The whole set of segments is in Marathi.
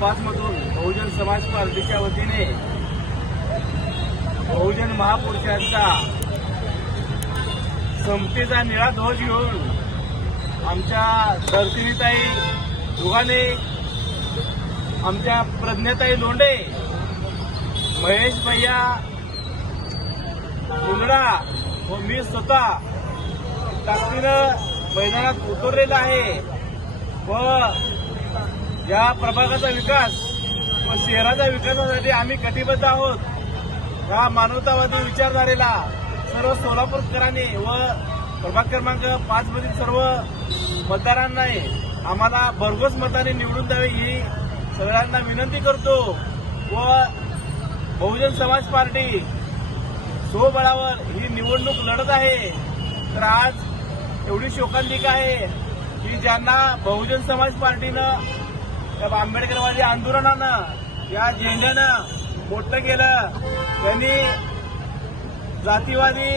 5 मधून बहुजन समाज पार्टीच्या वतीने बहुजन महापुरुषांचा समतेचा निळा ध्वज घेऊन आमच्या दर्शनीताई दुगाने, आमच्या प्रज्ञाताई लोंढे, महेश भैया मुंदडा व मी स्वतः ताकदीनं मैदानात उतरलेला आहे व या प्रभागाचा विकास व शहराच्या विकासासाठी आम्ही कटिबद्ध आहोत. या मानवतावादी विचारधारेला सर्व सोलापूरकरांनी व प्रभाग क्रमांक 5 मधील सर्व मतदारांना आम्हाला भरघोस मताने निवडून द्यावे ही सगळ्यांना विनंती करतो व बहुजन समाज पार्टी स्वबळावर ही निवडणूक लढत आहे. तर आज एवढी शोकांतिका आहे की ज्यांना बहुजन समाज पार्टीनं त्या आंबेडकरवादी आंदोलनानं या झेंड्यानं मोठं केलं, त्यांनी जातीवादी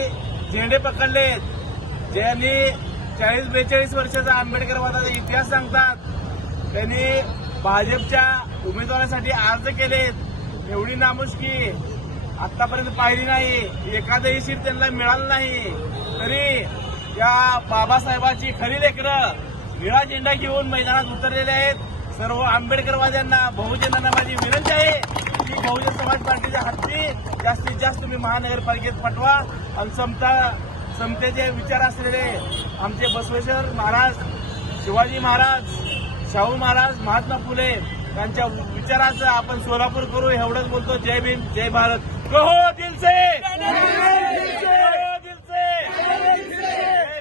झेंडे पकडलेत, ज्यांनी 40-42 वर्षाचा आंबेडकरवादाचा इतिहास सांगतात, त्यांनी भाजपच्या उमेदवारासाठी अर्ज केलेत. एवढी नामुष्की आतापर्यंत पाहिली नाही, एखादंही सीट त्यांना मिळालं नाही. तरी या बाबासाहेबाची खरी लेकरं निळा झेंडा घेऊन मैदानात उतरलेले आहेत. सर्व आंबेडकरवाद्यांना, बहुजनांना माझी विनंती आहे की बहुजन समाज पार्टीच्या हाती जास्तीत जास्त तुम्ही महानगरपालिकेत पाठवा आणि समतेचे विचार असलेले आमचे बसवेश्वर महाराज, शिवाजी महाराज, शाहू महाराज, महात्मा फुले यांच्या विचाराचं आपण सोलापूर करू एवढंच बोलतो. जय भीम, जय भारत. कहो दिल से, जय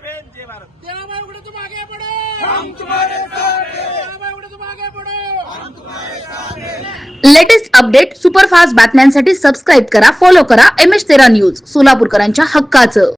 भीम, जय भारत. तुम आगे बढ़ो, हम तुम्हारे साथ हैं. तुम आगे बढ़ो, हम तुम्हारे साथ हैं. लेटेस्ट अपडेट, सुपरफास्ट बातम्यांसाठी सबस्क्राईब करा, फॉलो करा MS13 न्यूज, सोलापूरकरांच्या हक्काचं.